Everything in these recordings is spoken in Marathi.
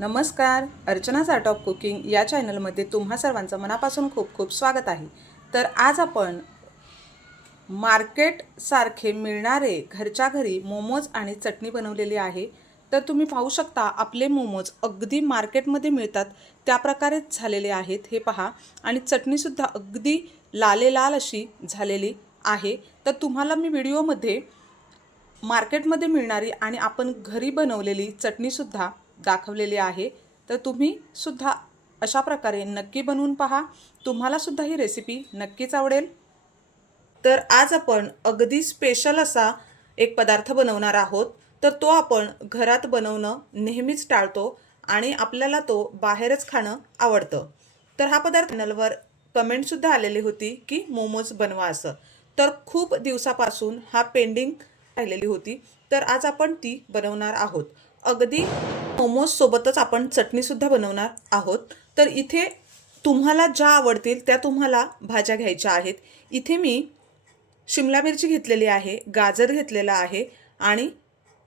नमस्कार अर्चनाचा आर्ट ऑफ कुकिंग या चॅनलमध्ये तुम्हा सर्वांचं मनापासून खूप खूप स्वागत आहे. तर आज आपण मार्केटसारखे मिळणारे घरच्या घरी मोमोज आणि चटणी बनवलेली आहे. तर तुम्ही पाहू शकता आपले मोमोज अगदी मार्केटमध्ये मिळतात त्या प्रकारेच झालेले आहेत हे पहा. आणि चटणीसुद्धा अगदी लाले लाल अशी झालेली आहे. तर तुम्हाला मी व्हिडिओमध्ये मार्केटमध्ये मिळणारी आणि आपण घरी बनवलेली चटणीसुद्धा दाखवलेली आहे तर तुम्ही सुद्धा अशा प्रकारे नक्की बनवून पहा. तुम्हालासुद्धा ही रेसिपी नक्कीच आवडेल. तर आज आपण अगदी स्पेशल असा एक पदार्थ बनवणार आहोत. तर तो आपण घरात बनवणं नेहमीच टाळतो आणि आपल्याला तो बाहेरच खाणं आवडतं. तर हा पदार्थ चॅनलवर कमेंटसुद्धा आलेली होती की मोमोज बनवा असं. तर खूप दिवसापासून हा पेंडिंग राहिलेली होती. तर आज आपण ती बनवणार आहोत. अगदी मोमोज सोबतच आपण चटणीसुद्धा बनवणार आहोत. तर इथे तुम्हाला ज्या आवडतील त्या तुम्हाला भाज्या घ्यायच्या आहेत. इथे मी शिमला मिरची घेतलेली आहे गाजर घेतलेला आहे आणि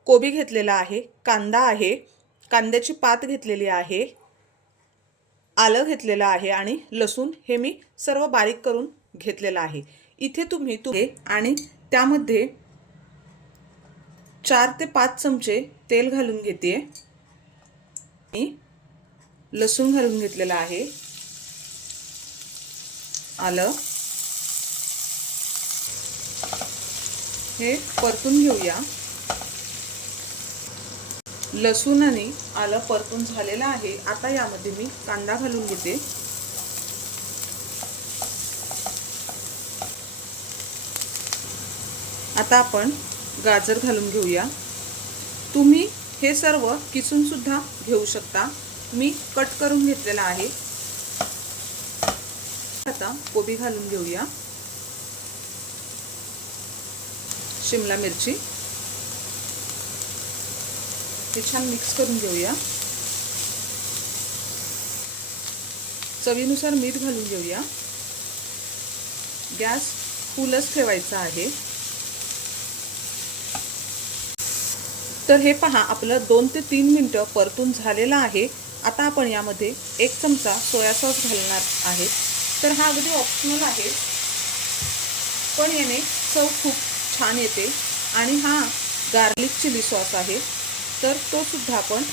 कोबी घेतलेला आहे कांदा आहे कांद्याची पात घेतलेली आहे आलं घेतलेलं आहे आणि लसूण हे मी सर्व बारीक करून घेतलेलं आहे. इथे तुम्ही तुझे आणि त्यामध्ये चार ते पाच चमचे तेल घालून घेते. मी लसूण घालून घेतलेला आहे. आलं. हे परतून घेऊया. लसूण आणि आलं परतून झालेलं आहे. आता यामध्ये मी कांदा घालून घेते. आता आपण गाजर घालून घेऊया. तुम्ही हे सर्व किसूनसुद्धा घेऊ शकता. मी कट करून घेतलेला आहे. आता कोबी घालून घेऊया. शिमला मिरची. हे छान मिक्स करून घेऊया. चवीनुसार मीठ घालून घेऊया. गॅस फुलच ठेवायचा आहे. तर हे पहा आपलं दोन ते तीन मिनटं परतून झालेलं आहे. आता आपण यामध्ये एक चमचा सोया सॉस घालणार आहे. तर हा अगदी ऑप्शनल आहे. पण याने चव खूप छान येते. आणि हा गार्लिक चिली सॉस आहे. तर तो सुद्धा आपण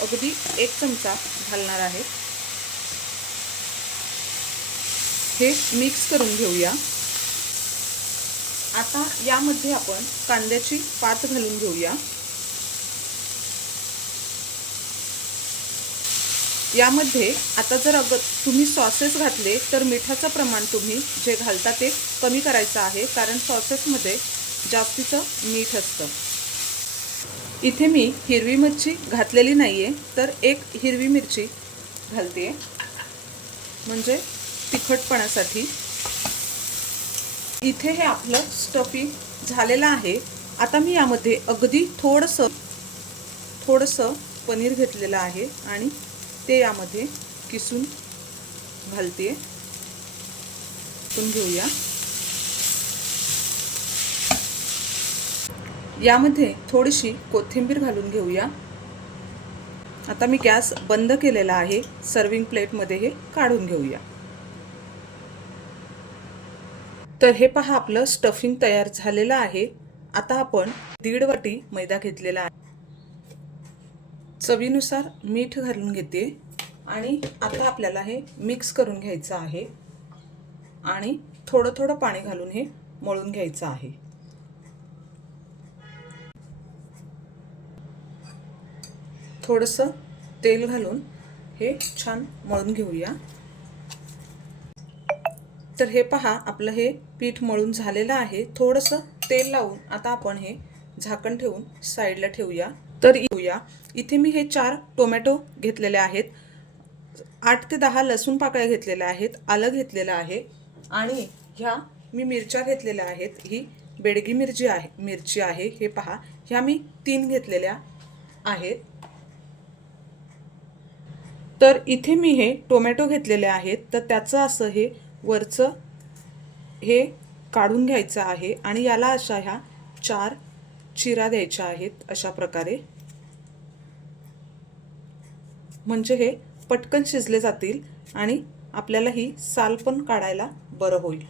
अगदी एक चमचा घालणार आहे. हे मिक्स करून घेऊया. आता यामध्ये आपण कांद्याची पात घालून घेऊया. यामध्ये आता जर अग तुम्ही सॉसेस घातले तर मिठाचं प्रमाण तुम्ही जे घालता ते कमी करायचं आहे कारण सॉसेसमध्ये जास्तीचं मीठ असतं. इथे मी हिरवी मिरची घातलेली नाही आहे तर एक हिरवी मिरची घालते. म्हणजे तिखटपणासाठी. इथे हे आपलं स्टफिंग झालेलं आहे. आता मी यामध्ये अगदी थोडंसं थोडंसं पनीर घेतलेलं आहे आणि ते यामध्ये किसून घालते. पण घेऊया. यामध्ये थोडीशी कोथिंबीर घालून घेऊया. आता मी गॅस बंद केलेला आहे. सर्विंग प्लेटमध्ये हे काढून घेऊया. तर हे पहा आपलं स्टफिंग तयार झालेलं आहे. आता आपण दीड वाटी मैदा घेतलेला आहे. चवीनुसार मीठ घालून घेते. आणि आता आपल्याला हे मिक्स करून घ्यायचं आहे. आणि थोडं थोडं पाणी घालून हे मळून घ्यायचं आहे. थोडंसं तेल घालून हे छान मळून घेऊया. तर हे पहा आपलं हे पीठ मळून झालेलं आहे. थोडंसं तेल लावून आता आपण हे झाकण ठेवून साईडला ठेवूया. तर येऊया इथे मी हे चार टोमॅटो घेतलेले आहेत. आठ ते दहा लसूण पाकळ्या घेतलेल्या आहेत आलं घेतलेलं आहे आणि ह्या मी मिरच्या घेतलेल्या आहेत. ही बेडगी मिरची आहे मिरची आहे हे पहा. ह्या मी तीन घेतलेल्या आहेत. तर इथे मी हे टोमॅटो घेतलेले आहेत. तर त्याचं असं हे वरचं हे काढून घ्यायचं आहे आणि याला अशा ह्या चार चिरा द्यायच्या आहेत अशा प्रकारे. म्हणजे हे पटकन शिजले जातील आणि आपल्याला ही साल पण काढायला बरं होईल.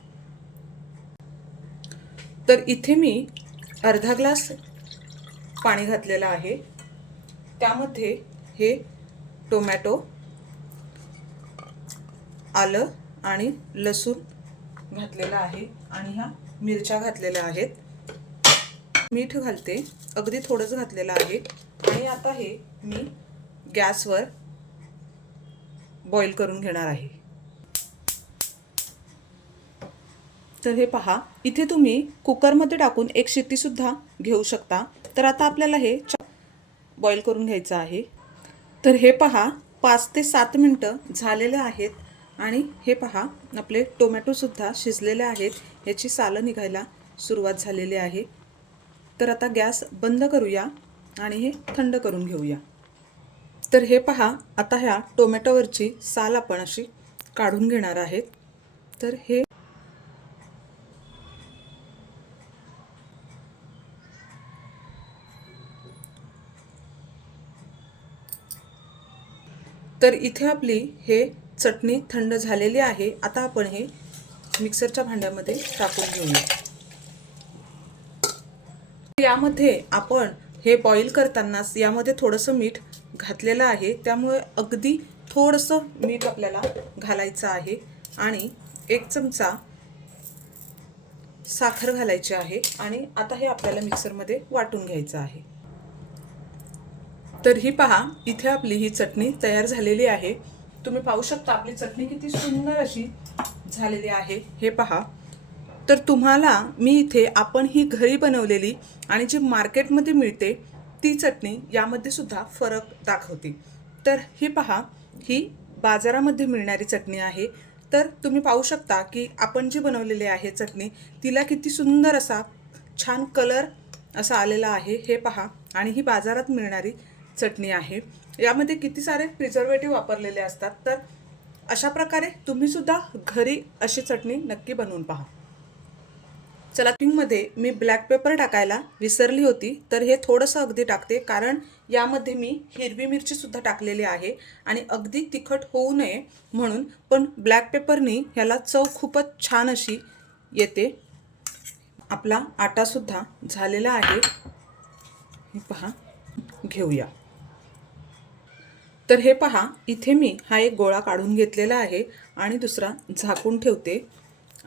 तर इथे मी अर्धा ग्लास पाणी घातलेलं आहे. त्यामध्ये हे टोमॅटो आलं आणि लसूण घातलेलं आहे आणि ह्या मिरच्या घातलेल्या आहेत. मीठ घालते अगदी थोडंच घातलेलं आहे. आणि आता हे मी गॅसवर बॉईल करून घेणार आहे. तर हे पहा इथे तुम्ही कुकरमध्ये टाकून एक शिट्टीसुद्धा घेऊ शकता. तर आता आपल्याला हे बॉईल करून घ्यायचं आहे. तर हे पहा पाच ते सात मिनटं झालेले आहेत आणि हे पहा आपले टोमॅटोसुद्धा शिजलेले आहेत. याची सालं निघायला सुरुवात झालेली आहे. तर आता गॅस बंद करूया आणि हे थंड करून घेऊया. तर हे पहा आता ह्या टोमॅटोवरची साल आपण अशी काढून घेणार आहेत. तर हे तर इथे आपली हे चटणी थंड झालेली आहे. आता आपण हे मिक्सरच्या भांड्यामध्ये टाकून घेऊया. यामध्ये आपण हे बॉईल करतानाच यामध्ये थोडंसं मीठ घातलेलं आहे. त्यामुळे अगदी थोडंसं मीठ आपल्याला घालायचं आहे आणि एक चमचा साखर घालायची आहे आणि आता हे आपल्याला मिक्सरमध्ये वाटून घ्यायचं आहे. तर ही पहा इथे आपली ही चटणी तयार झालेली आहे. तुम्ही पाहू शकता आपली चटणी किती सुंदर अशी झालेली आहे. हे पहा. तर तुम्हाला मी इथे आपण ही घरी बनवलेली आणि जी मार्केटमध्ये मिळते ती चटणी यामध्ये सुद्धा फरक दाखवते. तर ही पहा ही बाजारामध्ये मिळणारी चटणी आहे. तर तुम्ही पाहू शकता की आपण जी बनवलेली आहे चटणी तिला किती सुंदर असा छान कलर असा आलेला आहे. हे पहा आणि ही बाजारात मिळणारी चटणी आहे. यामध्ये किती सारे प्रिझर्वेटिव्ह वापरलेले असतात. तर अशा प्रकारे तुम्ही सुद्धा घरी अशी चटणी नक्की बनवून पहा. चला मध्ये मी ब्लॅक पेपर टाकायला विसरली होती तर हे थोडंसं अगदी टाकते कारण यामध्ये मी हिरवी मिरचीसुद्धा टाकलेली आहे आणि अगदी तिखट होऊ नये म्हणून पण ब्लॅक पेपरनी ह्याला चव खूपच छान अशी येते. आपला आटासुद्धा झालेला आहे. हे पहा घेऊया. तर हे पहा इथे मी हा एक गोळा काढून घेतलेला आहे आणि दुसरा झाकून ठेवते.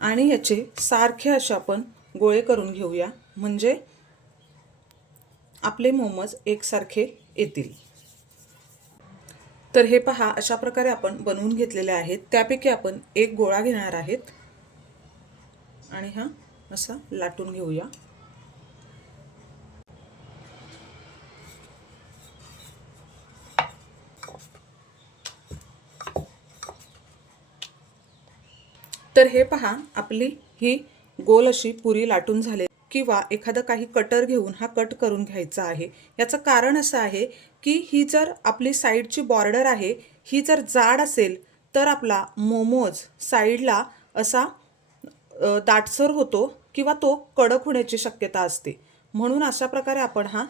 आणि याचे सारखे असे आपण गोळे करून घेऊया. म्हणजे आपले मोमोज एकसारखे येतील. तर हे पहा अशा प्रकारे आपण बनवून घेतलेले आहेत. त्यापैकी आपण एक गोळा घेणार आहेत. आणि हा असा लाटून घेऊया. तर हे पहा आपली ही गोल अशी पुरी लाटून झाले किंवा एखादं काही कटर घेऊन हा कट करून घ्यायचा आहे. याचं कारण असं आहे की ही जर आपली साईडची बॉर्डर आहे ही जर जाड असेल तर आपला मोमोज साईडला असा दाटसर होतो किंवा तो कडक होण्याची शक्यता असते. म्हणून अशा प्रकारे आपण हा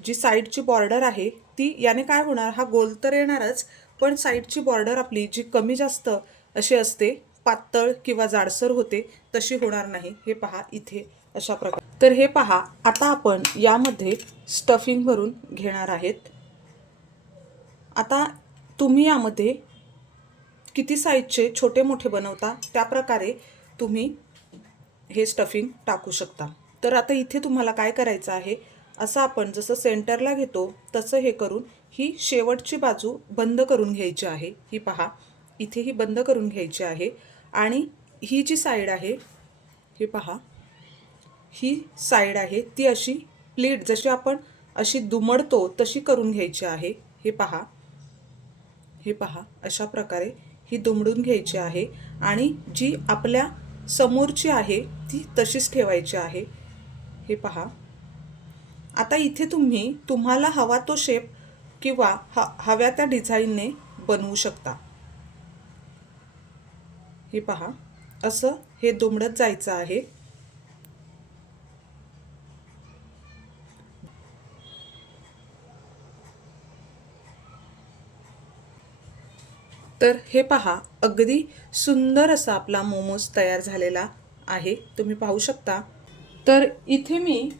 जी साईडची बॉर्डर आहे ती याने काय होणार? हा गोल तर येणारच पण साईडची बॉर्डर आपली जी कमी जास्त अशी असते पातळ किंवा जाडसर होते तशी होणार नाही. हे पहा इथे अशा प्रकारे. तर हे पहा आता आपण यामध्ये स्टफिंग भरून घेणार आहेत. आता तुम्ही यामध्ये किती साईजचे छोटे मोठे बनवता त्या प्रकारे तुम्ही हे स्टफिंग टाकू शकता. तर आता इथे तुम्हाला काय करायचं आहे असं आपण जसं सेंटरला घेतो तसं हे करून ही शेवटची बाजू बंद करून घ्यायची आहे. ही पहा इथे ही बंद करून घ्यायची आहे. आणि ही जी साईड आहे हे पहा. ही साईड आहे ती अशी प्लेट जशी आपण अशी दुमडतो तशी करून घ्यायची आहे. हे पहा. हे पहा अशा प्रकारे ही दुमडून घ्यायची आहे आणि जी आपल्या समोरची आहे ती तशीच ठेवायची आहे. हे पहा. आता इथे तुम्ही तुम्हाला हवा तो शेप किंवा ह हव्या त्या डिझाईनने बनवू शकता. हे पहा. असं हे दुमडत जायचं आहे. तर हे पहा अगदी सुंदर असा आपला मोमोज तयार झालेला आहे. तुम्ही पाहू शकता. तर इथे मी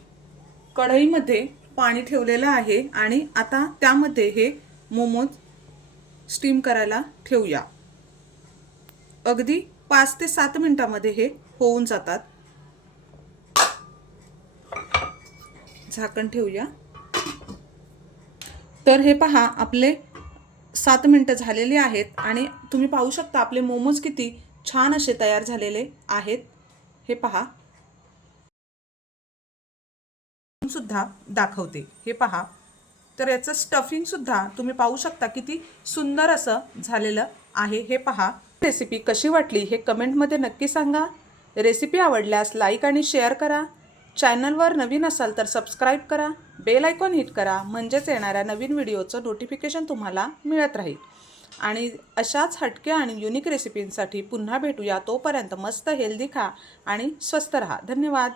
कढईमध्ये पाणी ठेवलेलं आहे आणि आता त्यामध्ये हे मोमोज स्टीम करायला ठेवूया. अगदी पाच ते सात मिनिटांमध्ये हे होऊन जातात. झाकण ठेवूया. तर हे पहा आपले सात मिनटं झालेले आहेत आणि तुम्ही पाहू शकता आपले मोमोज किती छान असे तयार झालेले आहेत. हे पहा. सुद्धा दाखवते. हे पहा. तर याचं स्टफिंग सुद्धा तुम्ही पाहू शकता किती सुंदर असं झालेलं आहे. हे पहा. रेसिपी कशी वाटली हे कमेंटमध्ये नक्की सांगा. रेसिपी आवडल्यास लाईक आणि शेअर करा. चॅनलवर नवीन असाल तर सबस्क्राईब करा. बेल आयकॉन हिट करा. म्हणजेच येणाऱ्या नवीन व्हिडिओचं नोटिफिकेशन तुम्हाला मिळत राहील. आणि अशाच हटक्या आणि युनिक रेसिपींसाठी पुन्हा भेटूया. तोपर्यंत मस्त हेल्दी खा आणि स्वस्त रहा. धन्यवाद.